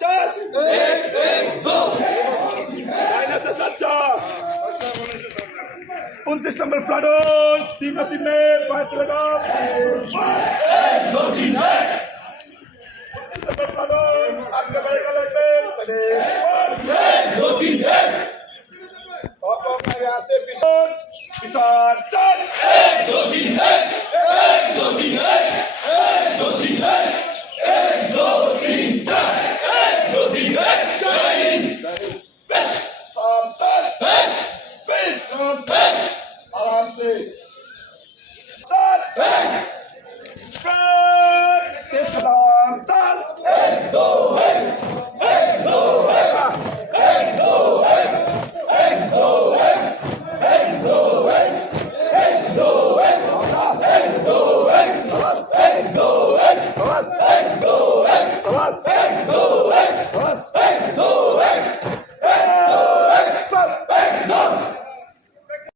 4 1 2 minus से 29 number platoon 3 में 5 लगा 1 2 3 नंबर प्लाटून आपके बड़े का लगते 1 2 3